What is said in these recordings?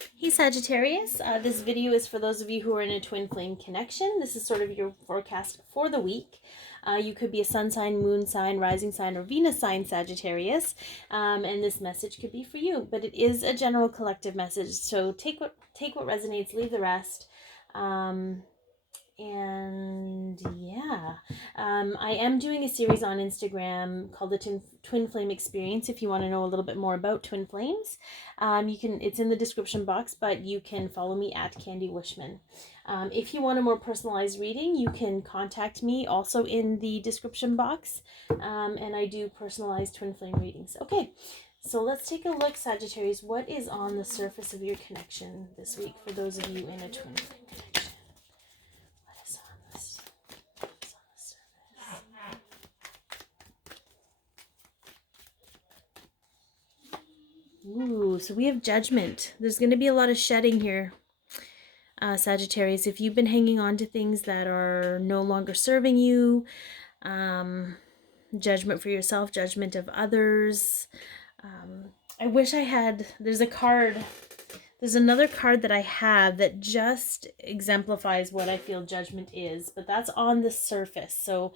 Hey Sagittarius, this video is for those of you who are in a twin flame connection. This is sort of your forecast for the week. You could be a sun sign, moon sign, rising sign, or Venus sign Sagittarius, and this message could be for you. But it is a general collective message, so take what resonates, leave the rest. And yeah, I am doing a series on Instagram called the Twin Flame Experience. If you want to know a little bit more about twin flames, it's in the description box, but you can follow me at Candy Wishman. If you want a more personalized reading, you can contact me also in the description box, and I do personalized twin flame readings. Okay, so let's take a look, Sagittarius. What is on the surface of your connection this week for those of you in a twin flame connection? Ooh, so we have judgment. There's going to be a lot of shedding here, Sagittarius. If you've been hanging on to things that are no longer serving you, judgment for yourself, judgment of others. I wish I had, there's another card that I have that just exemplifies what I feel judgment is, but that's on the surface. So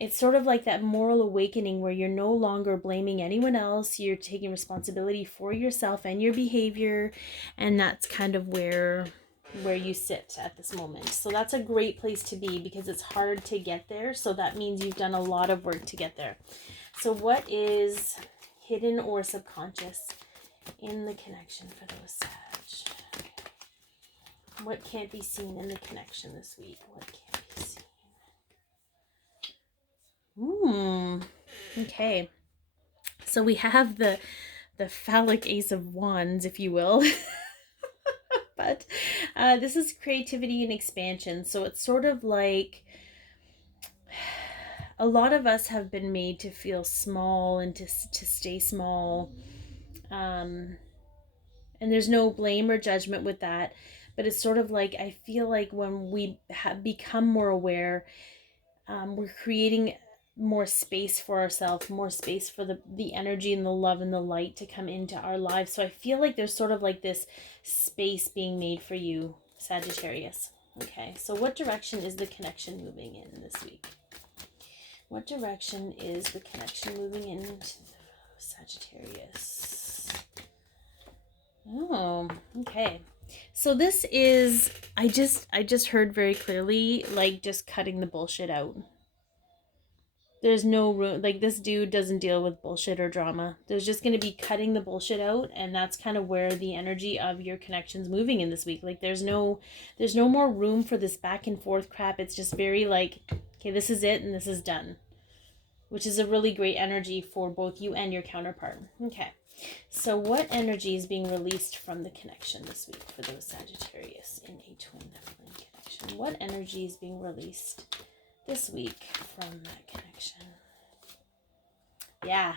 it's sort of like that moral awakening where you're no longer blaming anyone else. You're taking responsibility for yourself and your behavior. And that's kind of where you sit at this moment. So that's a great place to be because it's hard to get there. So that means you've done a lot of work to get there. So what is hidden or subconscious in the connection for those Sag? What can't be seen in the connection this week? What can't be seen? Okay. So we have the phallic Ace of Wands, if you will. But this is creativity and expansion. So it's sort of like a lot of us have been made to feel small and to stay small. And there's no blame or judgment with that. But it's sort of like, I feel like when we become more aware, we're creating more space for ourselves, more space for the energy and the love and the light to come into our lives. So I feel like there's sort of like this space being made for you, Sagittarius. Okay, so what direction is the connection moving in this week? What direction is the connection moving into Sagittarius? Oh, okay. So this is, I just heard very clearly, like, just cutting the bullshit out. There's no room, like, this dude doesn't deal with bullshit or drama. There's just going to be cutting the bullshit out, and that's kind of where the energy of your connection's moving in this week. Like, there's no more room for this back and forth crap. It's just very like, okay, this is it and this is done, which is a really great energy for both you and your counterpart. Okay. So what energy is being released from the connection this week for those Sagittarius in a twin flame connection? What energy is being released this week from that connection? Yeah.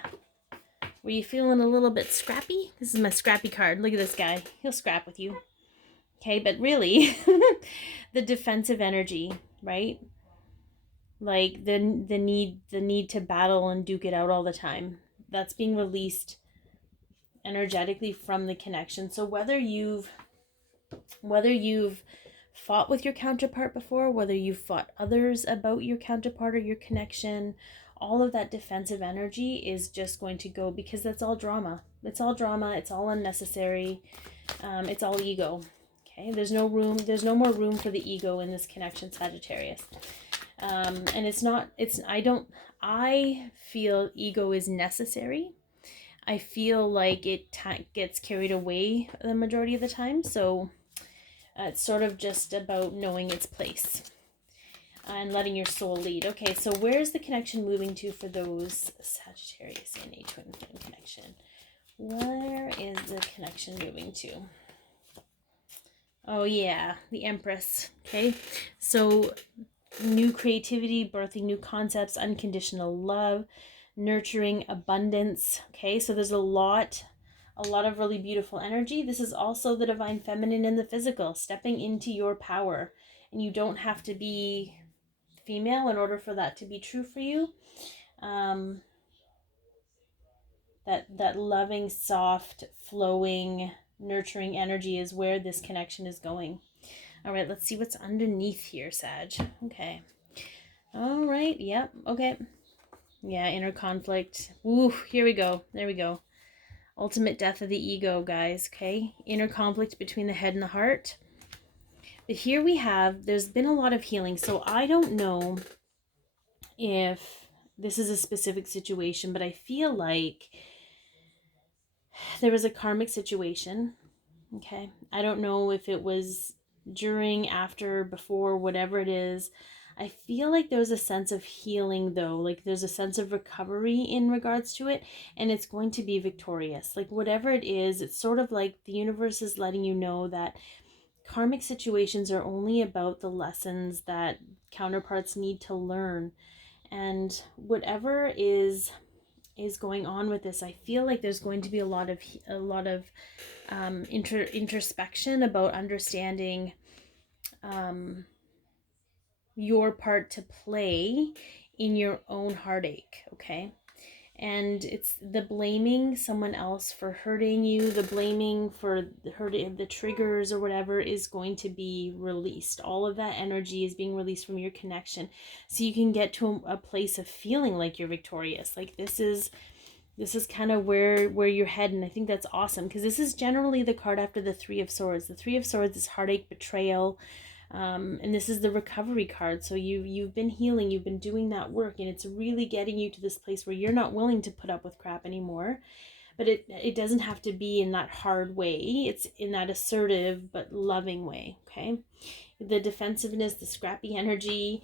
Were you feeling a little bit scrappy? This is my scrappy card. Look at this guy. He'll scrap with you. Okay, but really, the defensive energy, right? Like the need to battle and duke it out all the time. That's being released energetically from the connection. So whether you've fought with your counterpart before, whether you've fought others about your counterpart or your connection, all of that defensive energy is just going to go, because that's all drama. It's all drama. It's all unnecessary. It's all ego. Okay, there's no more room for the ego in this connection, Sagittarius. And I feel ego is necessary. I feel like it gets carried away the majority of the time. So it's sort of just about knowing its place and letting your soul lead. Okay, so where's the connection moving to for those Sagittarius in a twin flame connection? Where is the connection moving to? Oh yeah, the Empress. Okay, so new creativity, birthing new concepts, unconditional love, nurturing, abundance. Okay, so there's a lot of really beautiful energy. This is also the divine feminine in the physical, stepping into your power. And you don't have to be female in order for that to be true for you. That loving, soft, flowing, nurturing energy is where this connection is going. All right, let's see what's underneath here, Sag. Okay. All right, yep, okay. Yeah, inner conflict. Ooh, here we go. There we go. Ultimate death of the ego, guys, okay? Inner conflict between the head and the heart. But here we have, there's been a lot of healing. So I don't know if this is a specific situation, but I feel like there was a karmic situation, okay? I don't know if it was during, after, before, whatever it is. I feel like there's a sense of healing though, like there's a sense of recovery in regards to it, and it's going to be victorious. Like whatever it is, it's sort of like the universe is letting you know that karmic situations are only about the lessons that counterparts need to learn. And whatever is going on with this, I feel like there's going to be a lot of introspection about understanding your part to play in your own heartache, okay? And it's the blaming someone else for hurting you, the blaming for hurting, the triggers or whatever is going to be released. All of that energy is being released from your connection, so you can get to a place of feeling like you're victorious. Like this is kind of where you're heading. I think that's awesome, because this is generally the card after the Three of Swords. The Three of Swords is heartache, betrayal, and this is the recovery card. So you've been healing, you've been doing that work, and it's really getting you to this place where you're not willing to put up with crap anymore. But it doesn't have to be in that hard way. It's in that assertive but loving way, okay? The defensiveness, the scrappy energy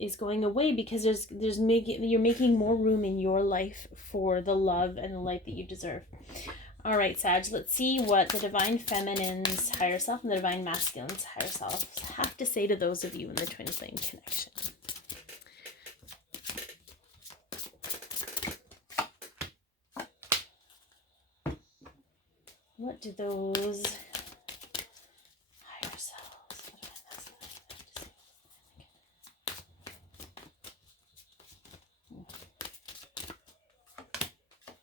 is going away, because you're making more room in your life for the love and the life that you deserve. All right, Sag, let's see what the Divine Feminine's higher self and the Divine Masculine's higher self have to say to those of you in the twin flame connection. What do those higher selves, the Divine Masculine, have to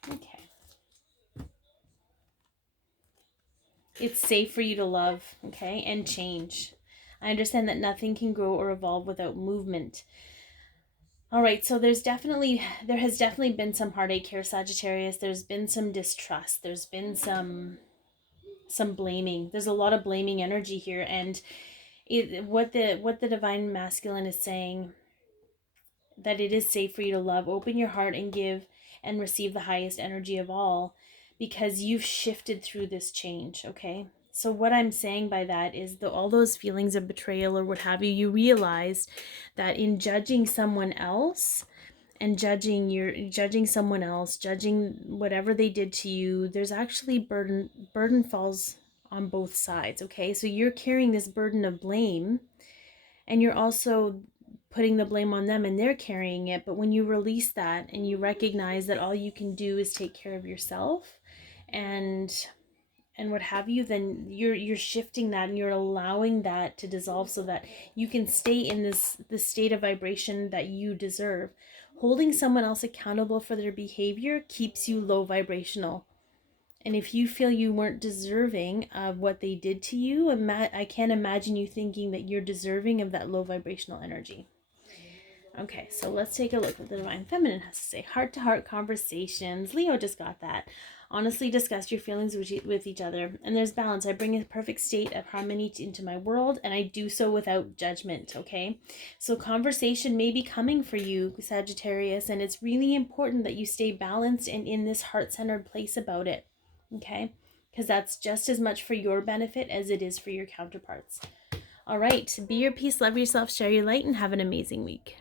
say? Okay. It's safe for you to love, okay, and change. I understand that nothing can grow or evolve without movement. All right, so there has definitely been some heartache here, Sagittarius. There's been some distrust. There's been some blaming. There's a lot of blaming energy here, and what the Divine Masculine is saying, that it is safe for you to love. Open your heart and give and receive the highest energy of all, because you've shifted through this change, okay? So what I'm saying by that is all those feelings of betrayal or what have you, you realized that in judging someone else and judging someone else, judging whatever they did to you, there's actually burden falls on both sides, okay? So you're carrying this burden of blame, and you're also putting the blame on them, and they're carrying it. But when you release that and you recognize that all you can do is take care of yourself and what have you, then you're shifting that and you're allowing that to dissolve, so that you can stay in this state of vibration that you deserve. Holding someone else accountable for their behavior keeps you low vibrational. And if you feel you weren't deserving of what they did to you, I can't imagine you thinking that you're deserving of that low vibrational energy. Okay, so let's take a look what the Divine Feminine has to say. Heart-to-heart conversations. Leo just got that. Honestly discuss your feelings with each other. And there's balance. I bring a perfect state of harmony into my world, and I do so without judgment, okay? So conversation may be coming for you, Sagittarius, and it's really important that you stay balanced and in this heart-centered place about it, okay? Because that's just as much for your benefit as it is for your counterparts. All right, be your peace, love yourself, share your light, and have an amazing week.